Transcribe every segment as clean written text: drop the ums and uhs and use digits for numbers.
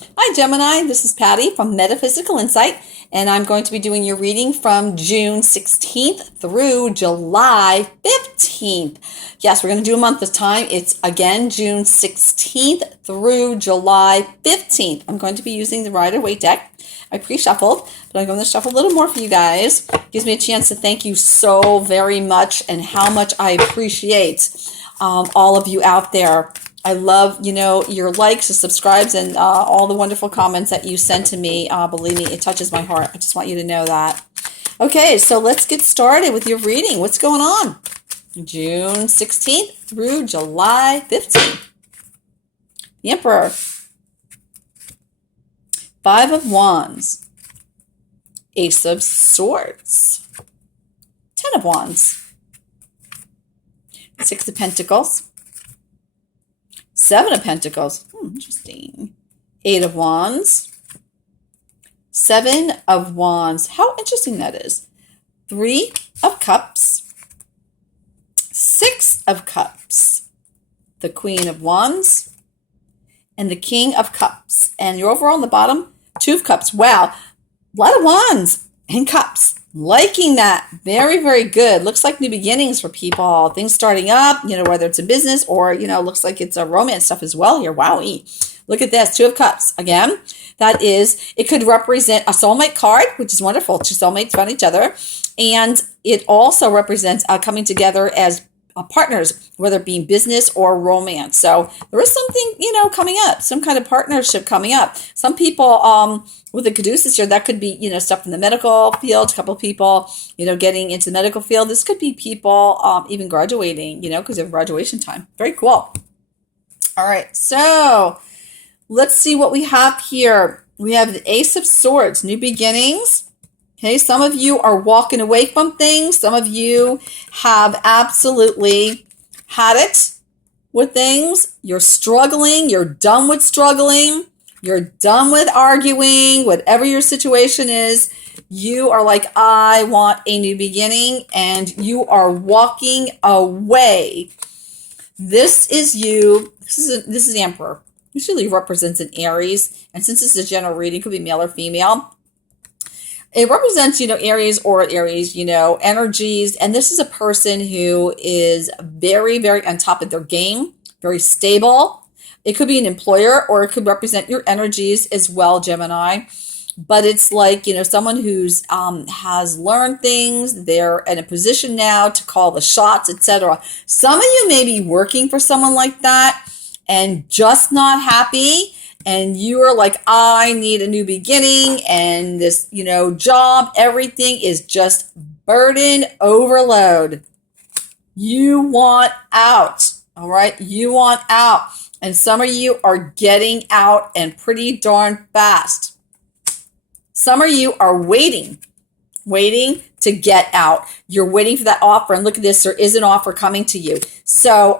Hi, Gemini. This is Patty from Metaphysical Insight, and I'm going to be doing your reading from June 16th through July 15th. Yes, we're going to do a month this time. It's again June 16th through July 15th. I'm going to be using the Rider-Waite deck. I pre-shuffled, but I'm going to shuffle a little more for you guys. Gives me a chance to thank you so very much and how much I appreciate all of you out there. I love, your likes, your subscribes, and all the wonderful comments that you send to me. Believe me, it touches my heart. I just want you to know that. Okay, so let's get started with your reading. What's going on? June 16th through July 15th. The Emperor. 5 of Wands. Ace of Swords. 10 of Wands. 6 of Pentacles. 7 of Pentacles. Interesting. 8 of Wands. 7 of Wands. How interesting that is. 3 of Cups. 6 of Cups. The Queen of Wands. And the King of Cups. And you're overall on the bottom, 2 of Cups. Wow. A lot of Wands and Cups. Liking that. Very, very good. Looks like new beginnings for people. Things starting up, whether it's a business or, looks like it's a romance stuff as well here. Wowie. Look at this. 2 of Cups. Again, that is, it could represent a soulmate card, which is wonderful. 2 soulmates found each other. And it also represents coming together as partners, whether it be in business or romance. So there is something, coming up, some kind of partnership coming up. Some people, with the caduceus here, that could be, stuff in the medical field, a couple of people, getting into the medical field. This could be people even graduating, because of graduation time. Very cool. All right, so let's see what we have here. We have the Ace of Swords, new beginnings. Okay, some of you are walking away from things. Some of you have absolutely had it with things. You're struggling. You're done with struggling. You're done with arguing. Whatever your situation is, you are like, I want a new beginning, and you are walking away. This is you. This is the Emperor. Usually represents an Aries, and since this is a general reading, it could be male or female. It represents, Aries or Aries, energies. And this is a person who is very, very on top of their game, very stable. It could be an employer, or it could represent your energies as well, Gemini. But it's like, someone who's has learned things. They're in a position now to call the shots, etc. Some of you may be working for someone like that and just not happy. And you are like, I need a new beginning, and this, job, everything is just burden overload. You want out, all right? You want out. And some of you are getting out, and pretty darn fast. Some of you are waiting to get out. You're waiting for that offer. And look at this, there is an offer coming to you. So,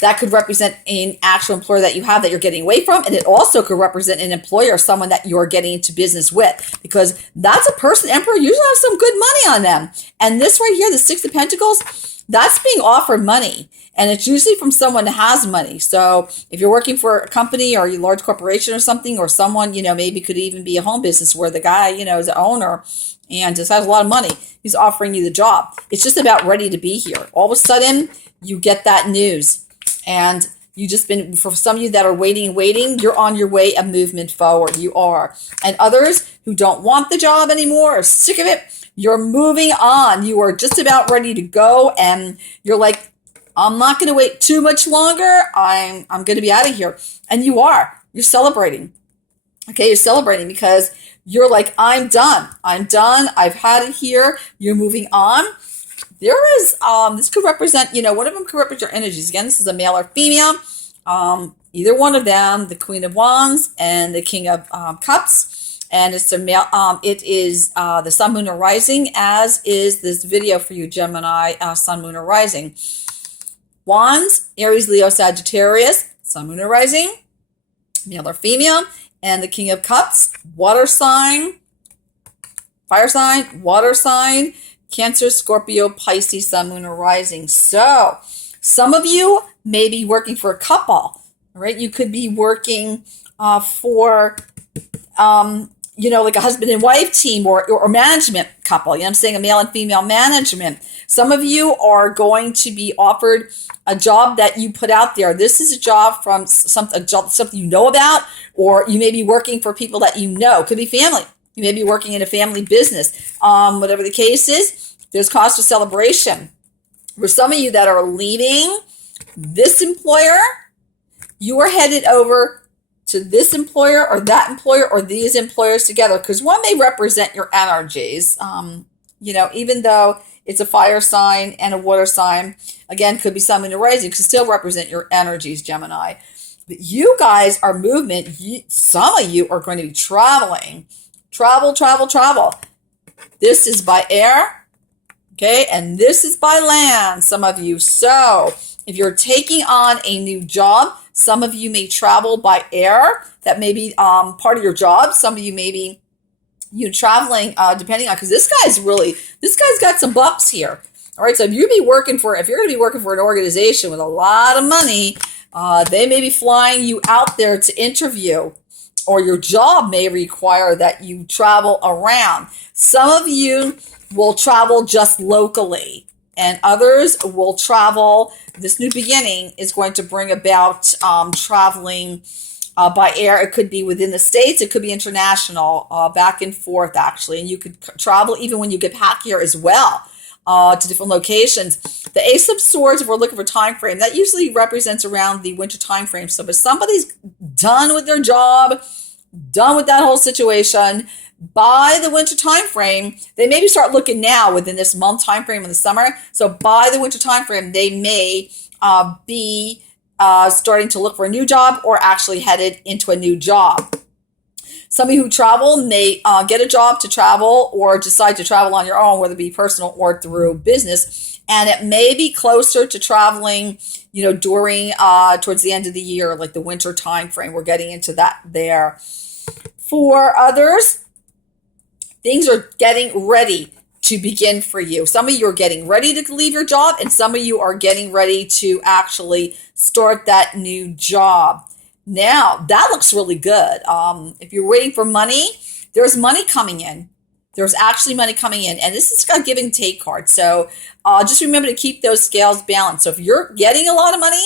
that could represent an actual employer that you have that you're getting away from. And it also could represent an employer or someone that you're getting into business with, because that's a person, Emperor, usually has some good money on them. And this right here, the 6 of Pentacles, that's being offered money. And it's usually from someone that has money. So if you're working for a company or a large corporation or something, or someone, maybe could even be a home business where the guy, is the owner and just has a lot of money, he's offering you the job. It's just about ready to be here. All of a sudden, you get that news. And you just been, for some of you that are waiting, you're on your way of movement forward. You are. And others who don't want the job anymore, are sick of it, you're moving on. You are just about ready to go. And you're like, I'm not going to wait too much longer. I'm going to be out of here. And you are. You're celebrating. Okay, you're celebrating because you're like, I'm done. I've had it here. You're moving on. There is, this could represent, one of them could represent your energies. Again, this is a male or female. Either one of them, the Queen of Wands and the King of Cups. And it's a male, it is the Sun, Moon, or Rising, as is this video for you, Gemini, Sun, Moon, or Rising. Wands, Aries, Leo, Sagittarius, Sun, Moon, or Rising, male or female. And the King of Cups, water sign, fire sign, water sign, Cancer, Scorpio, Pisces, Sun, Moon, or Rising. So some of you may be working for a couple, right? You could be working for like a husband and wife team or management couple. I'm saying a male and female management. Some of you are going to be offered a job that you put out there. This is a job from something you know about, or you may be working for people that you know. Could be family. You may be working in a family business. Whatever the case is, there's cause for celebration. For some of you that are leaving this employer, you are headed over to this employer or that employer or these employers together, because one may represent your energies. Even though it's a fire sign and a water sign, again, could be something to raise. You can still represent your energies, Gemini. But you guys are movement. Some of you are going to be traveling. Travel. This is by air, okay? And this is by land, some of you. So if you're taking on a new job, some of you may travel by air. That may be part of your job. Some of you may be traveling, depending on, because this guy's got some bucks here. All right, so if you're going to be working for an organization with a lot of money, they may be flying you out there to interview, or your job may require that you travel around. Some of you will travel just locally, and others will travel. This new beginning is going to bring about traveling by air. It could be within the States. It could be international, back and forth, actually. And you could travel even when you get back here as well, to different locations. The Ace of Swords, if we're looking for time frame, that usually represents around the winter time frame. So if somebody's done with their job, done with that whole situation, by the winter time frame, they maybe start looking now within this month time frame in the summer. So by the winter time frame, they may be starting to look for a new job or actually headed into a new job. Some of you who travel may get a job to travel or decide to travel on your own, whether it be personal or through business. And it may be closer to traveling, during towards the end of the year, like the winter time frame. We're getting into that there. For others, things are getting ready to begin for you. Some of you are getting ready to leave your job, and some of you are getting ready to actually start that new job. Now, that looks really good. If you're waiting for money, there's money coming in. There's actually money coming in. And this is a give and take card. So just remember to keep those scales balanced. So if you're getting a lot of money,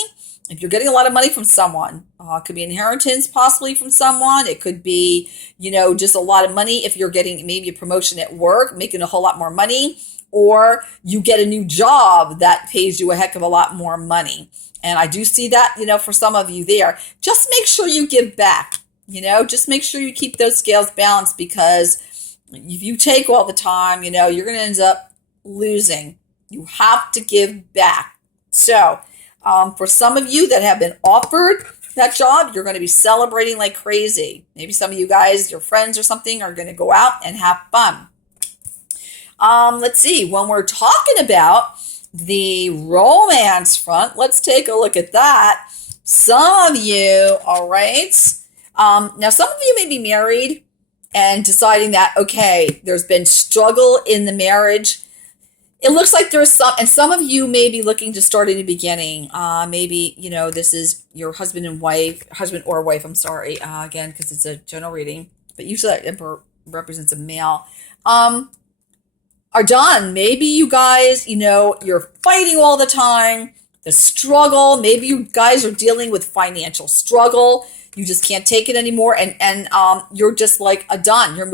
from someone, it could be inheritance possibly from someone. It could be, just a lot of money. If you're getting maybe a promotion at work, making a whole lot more money, or you get a new job that pays you a heck of a lot more money. And I do see that, for some of you there. Just make sure you give back, just make sure you keep those scales balanced, because if you take all the time, you're going to end up losing. You have to give back. So for some of you that have been offered that job, you're going to be celebrating like crazy. Maybe some of you guys, your friends or something, are going to go out and have fun. Let's see, when we're talking about the romance front, let's take a look at that. Some of you, all right. Now, some of you may be married and deciding that, okay, there's been struggle in the marriage. It looks like there's some of you may be looking to start a new beginning. Maybe, this is your husband or wife, again, because it's a general reading, but usually that represents a male. Are done. Maybe you guys, you're fighting all the time, the struggle. Maybe you guys are dealing with financial struggle. You just can't take it anymore. And you're just like done. You're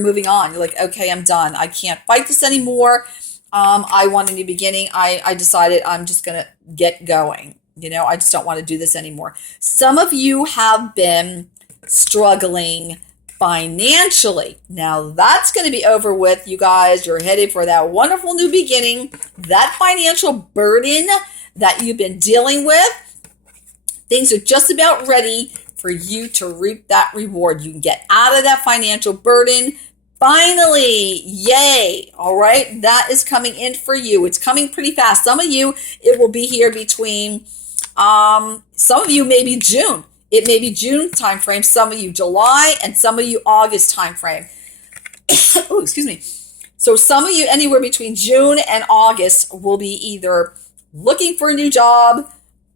moving on. You're like, okay, I'm done. I can't fight this anymore. I want a new beginning. I decided I'm just going to get going. I just don't want to do this anymore. Some of you have been struggling financially. Now that's going to be over with, you guys. You're headed for that wonderful new beginning. That financial burden that you've been dealing with, things are just about ready for you to reap that reward. You can get out of that financial burden. Finally, yay. All right. That is coming in for you. It's coming pretty fast. Some of you, it will be here between, some of you maybe June. It may be June timeframe, some of you July, and some of you August timeframe. Oh, excuse me. So some of you anywhere between June and August will be either looking for a new job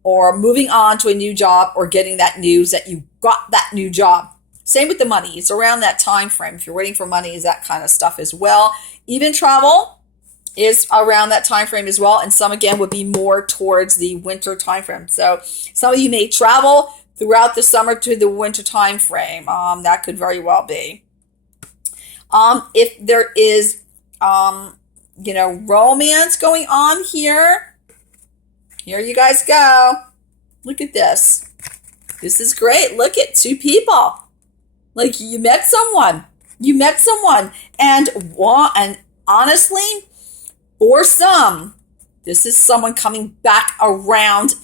or moving on to a new job or getting that news that you got that new job. Same with the money. It's around that time frame. If you're waiting for money, is that kind of stuff as well. Even travel is around that time frame as well. And some, again, would be more towards the winter time frame. So some of you may travel throughout the summer to the winter time frame. That could very well be. If there is, romance going on here, here you guys go. Look at this. This is great. Look at two people. Like you met someone. And honestly, for some, this is someone coming back around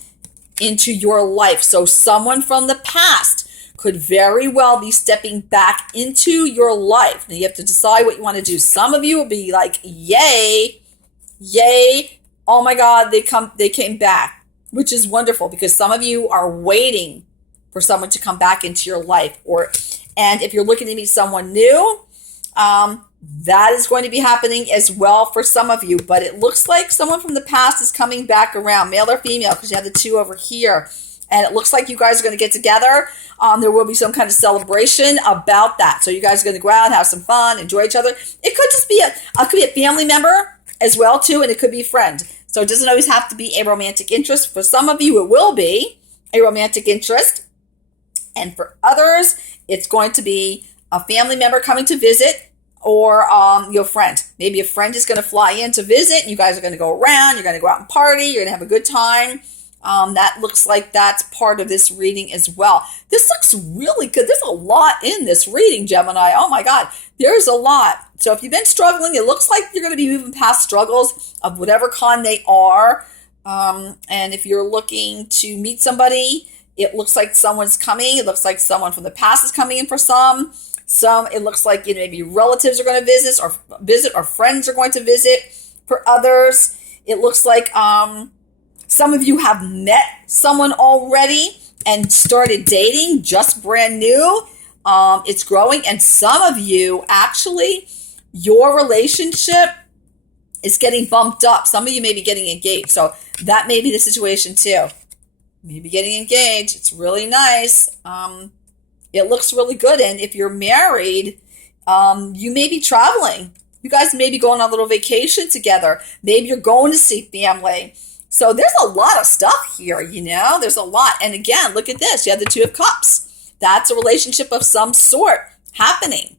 into your life. So someone from the past could very well be stepping back into your life. Now you have to decide what you want to do. Some of you will be like, yay, oh my God, they came back, which is wonderful because some of you are waiting for someone to come back into your life. And if you're looking to meet someone new, that is going to be happening as well for some of you. But it looks like someone from the past is coming back around, male or female, because you have the two over here. And it looks like you guys are going to get together. There will be some kind of celebration about that. So you guys are going to go out, have some fun, enjoy each other. It could just be a family member as well too, and it could be a friend. So it doesn't always have to be a romantic interest. For some of you, it will be a romantic interest. And for others, it's going to be a family member coming to visit or your friend. Maybe a friend is going to fly in to visit and you guys are going to go around. You're going to go out and party. You're going to have a good time. That looks like that's part of this reading as well. This looks really good. There's a lot in this reading, Gemini. Oh my God, there's a lot. So if you've been struggling, it looks like you're going to be moving past struggles of whatever kind they are. And if you're looking to meet somebody, it looks like someone's coming. It looks like someone from the past is coming in for some. Some, it looks like maybe relatives are going to visit or friends are going to visit. For others, it looks like some of you have met someone already and started dating, just brand new. It's growing. And some of you, actually, your relationship is getting bumped up. Some of you may be getting engaged. So that may be the situation too. Maybe getting engaged. It's really nice. It looks really good. And if you're married, you may be traveling. You guys may be going on a little vacation together. Maybe you're going to see family. So there's a lot of stuff here, There's a lot. And again, look at this. You have the Two of Cups. That's a relationship of some sort happening.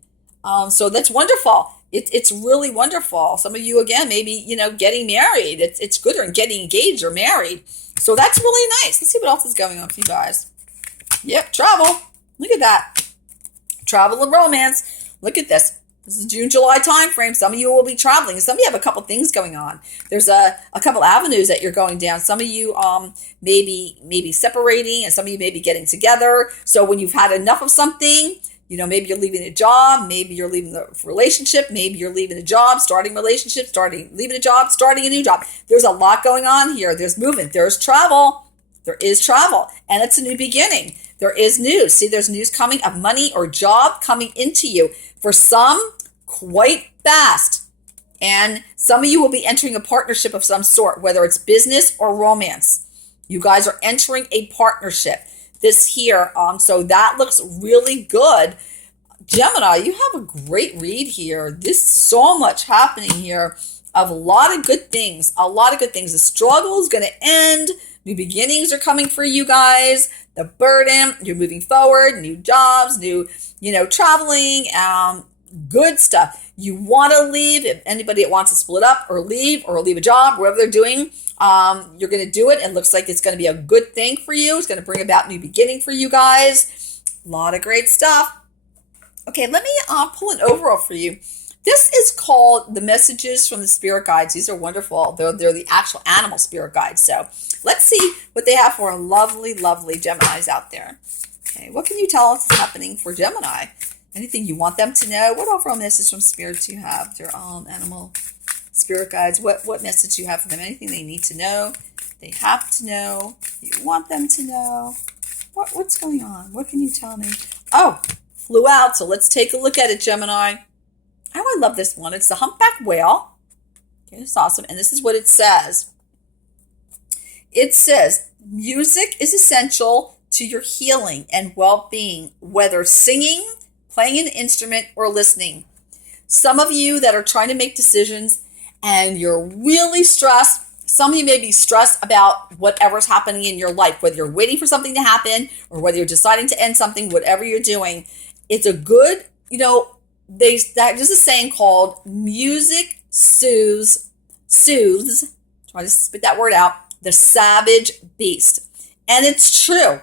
So that's wonderful. It's really wonderful. Some of you, again, maybe, getting married. It's good or getting engaged or married. So that's really nice. Let's see what else is going on for you guys. Yep, travel. Look at that. Travel and romance. Look at this. This is June, July time frame. Some of you will be traveling. Some of you have a couple things going on. There's a couple avenues that you're going down. Some of you maybe separating, and some of you may be getting together. So when you've had enough of something, maybe you're leaving a job, maybe you're leaving the relationship, maybe you're leaving a job, starting a relationship, leaving a job, starting a new job. There's a lot going on here. There's movement. There's travel. There is travel. And it's a new beginning. There is news. See, there's news coming of money or job coming into you. For some, quite fast. And some of you will be entering a partnership of some sort, whether it's business or romance. You guys are entering a partnership. This here, so that looks really good. Gemini, you have a great read here. There's so much happening here of a lot of good things. The struggle is going to end. New beginnings are coming for you guys. The burden, you're moving forward, new jobs, new, traveling, good stuff. You want to leave. If anybody that wants to split up or leave a job, whatever they're doing, you're going to do it. It looks like it's going to be a good thing for you. It's going to bring about new beginning for you guys. A lot of great stuff. Okay, let me pull an overall for you. This is called the messages from the spirit guides. These are wonderful. They're the actual animal spirit guides. So let's see what they have for lovely, lovely Geminis out there. Okay, what can you tell us is happening for Gemini? Anything you want them to know? What overall message from spirits do you have? Their animal spirit guides. What message do you have for them? Anything they need to know? They have to know. You want them to know. What's going on? What can you tell me? Oh, flew out. So let's take a look at it, Gemini. Oh, I love this one. It's the humpback whale. Okay, it's awesome. And this is what it says. It says, music is essential to your healing and well-being, whether singing, playing an instrument, or listening. Some of you that are trying to make decisions and you're really stressed, some of you may be stressed about whatever's happening in your life, whether you're waiting for something to happen or whether you're deciding to end something, whatever you're doing. It's a good, there's a saying called music soothes, try to spit that word out, the savage beast. And it's true.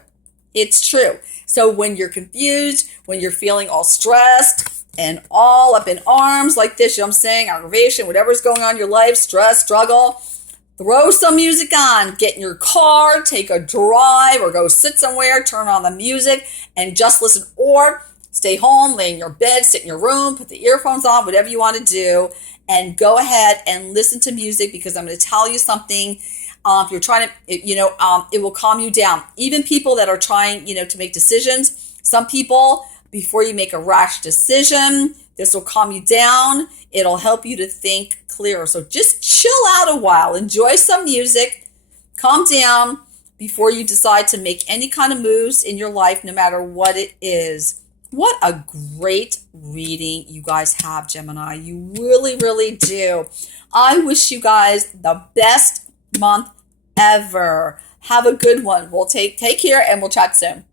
It's true. So when you're confused, when you're feeling all stressed and all up in arms like this, I'm saying, aggravation, whatever's going on in your life, stress, struggle, throw some music on, get in your car, take a drive, or go sit somewhere, turn on the music and just listen, or stay home, lay in your bed, sit in your room, put the earphones on, whatever you want to do, and go ahead and listen to music, because I'm going to tell you something. If you're trying to, it will calm you down. Even people that are trying, to make decisions, some people, before you make a rash decision, this will calm you down. It'll help you to think clearer. So just chill out a while, enjoy some music, calm down before you decide to make any kind of moves in your life, no matter what it is. What a great reading you guys have, Gemini. You really, really do. I wish you guys the best month ever. Have a good one. We'll take care, and we'll chat soon.